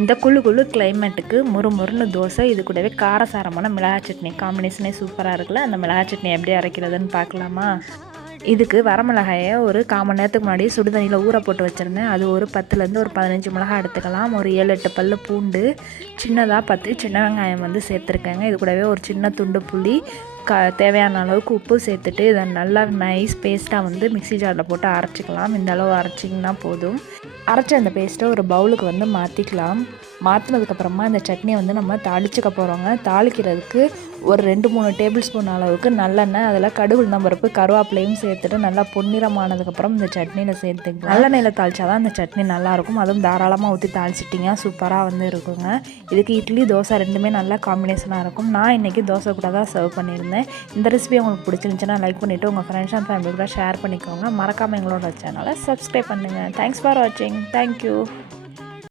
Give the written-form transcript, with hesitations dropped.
இந்த குளு குளு கிளைமேட்டுக்கு முறுமுறுன்னு தோசை, இது கூடவே காரசாரமான மிளகாய் சட்னி காம்பினேஷனே சூப்பராக இருக்குல்ல. அந்த மிளகாய் சட்னி எப்படி அரைக்கிறதுன்னு பார்க்கலாமா? இதுக்கு வரமிளகாயை ஒரு 1/4 மணி நேரத்துக்கு முன்னாடி சுடு தண்ணியில் ஊற போட்டு வச்சுருந்தேன். அது ஒரு 10லேருந்து ஒரு 15 மிளகாய் எடுத்துக்கலாம். ஒரு 7-8 பல் பூண்டு, சின்னதாக 10 சின்ன வெங்காயம் வந்து சேர்த்துருக்கேங்க. இது கூடவே ஒரு சின்ன துண்டு புளி, தேவையான அளவுக்கு உப்பு சேர்த்துட்டு இதை நல்லா நைஸ் பேஸ்ட்டாக வந்து மிக்ஸி ஜாரில் போட்டு அரைச்சிக்கலாம். இந்த அளவு அரைச்சிங்கன்னா போதும். அரைச்ச அந்த பேஸ்ட்டை ஒரு பவுலுக்கு வந்து மாற்றிக்கலாம். மாற்றினதுக்கப்புறமா இந்த சட்னியை வந்து நம்ம தாளிச்சுக்க போகிறோங்க. தாளிக்கிறதுக்கு ஒரு 2-3 டேபிள் ஸ்பூன் அளவுக்கு நல்லெண்ணெய், அதில் கடுகு, உளுந்தம்பருப்பு, கருவேப்பிலையும் சேர்த்துட்டு நல்லா பொன்னிறமானதுக்கப்புறம் இந்த சட்னியில் சேர்த்துக்கலாம். நல்லெண்ணெயில் தாளிச்சா தான் இந்த சட்னி நல்லாயிருக்கும். அதுவும் தாராளமாக ஊற்றி தாளிச்சிட்டிங்க சூப்பராக வந்து இருக்குங்க. இதுக்கு இட்லி, தோசை ரெண்டுமே நல்லா காம்பினேஷனாக இருக்கும். நான் இன்றைக்கி தோசை கூட தான் சர்வ் பண்ணியிருந்தேன். இந்த ரெசிபி உங்களுக்கு பிடிச்சிருந்துச்சுன்னா லைக் பண்ணிவிட்டு உங்கள் ஃப்ரெண்ட்ஸ் அண்ட் ஃபேமிலி கூட ஷேர் பண்ணிக்கோங்க. மறக்காமல் எங்களோட சேனலை சப்ஸ்கிரைப் பண்ணுங்கள். தேங்க்ஸ் ஃபார் வாட்சிங். தேங்க்யூ.